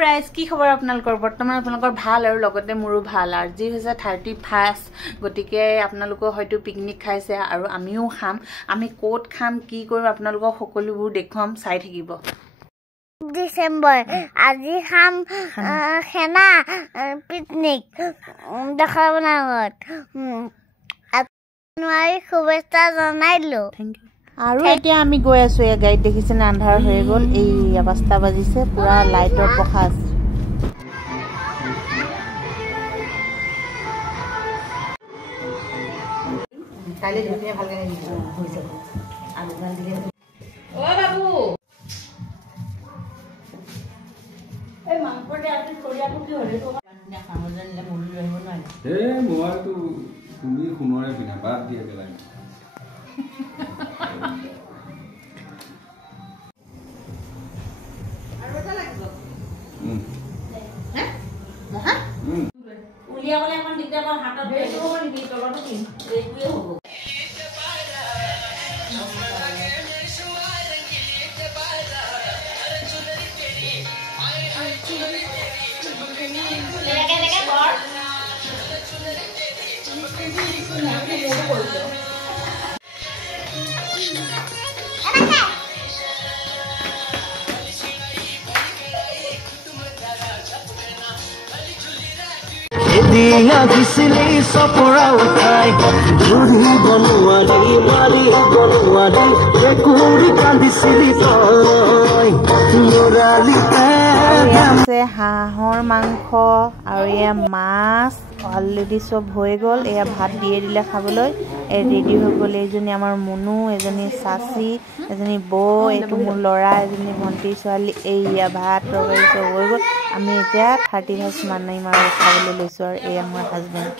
rise की खबर आपनालोকৰ বৰ্তমান আপোনালোকৰ ভাল আৰু লগতে মোৰো ভাল আৰু যি হৈছে 31 গটিকে আপোনালোকৰ হয়তো পিকনিক খাইছে আৰু আমিও খাম আমি কোট খাম কি কৰিম আপোনালোকক সকলোবোৰ দেখুৱাম চাই থাকিব ডিসেম্বৰ আজি খাম খেনা পিকনিক দেখাব নাগত আপোনালোকে শুভেচ্ছা জনাইলো থ্যাংক ইউ আৰু এতিয়া আমি গৈ আছো এই গাইড দেখিছে না আন্ধাৰ হৈ গল এই অৱস্থা বাজিছে পুৰা লাইটৰ প্ৰকাশ কাইলে ধুনীয়া ভালকে নিব হৈছে আলু ভাল দিলে ও বাবু এই মাংসতে আপুনি খৰিয়াটো কি হলে তো না খামজনলে মুলি ৰহিব নোৱাৰে এ মোবাইলটো তুমি খুনৰে বিনা বাদ দিয়া গেলাই উলিয়া বলে এখন দিগদাৰ কৰ হাতত বেটো হ'ব নি তলটো কি এইটোৱে হ'ব दिया घिसली सपरा उठाई झुरी बनवारी मारी बनवारी बेकुरी कांदिसली तोय मोराली আছে হাঁহৰ মাংস আৰু এয়া মাছ অলৰেডি সব হৈ গল এয়া ভাত দিয়ে দিলে খাবলৈ এ ৰেডি হৈ গল এজনী আমাৰ মুনু এজনী সাসি এজনী বৌ এটো মোৰ লৰা এজনী ভন্টি ছোৱালী এয়া ভাত তৰকাৰী সব হৈ গল আমি এতিয়া 31 মান নাই মাৰ খাবলৈ লৈছো আৰু এয়া মোৰ হাজবেণ্ড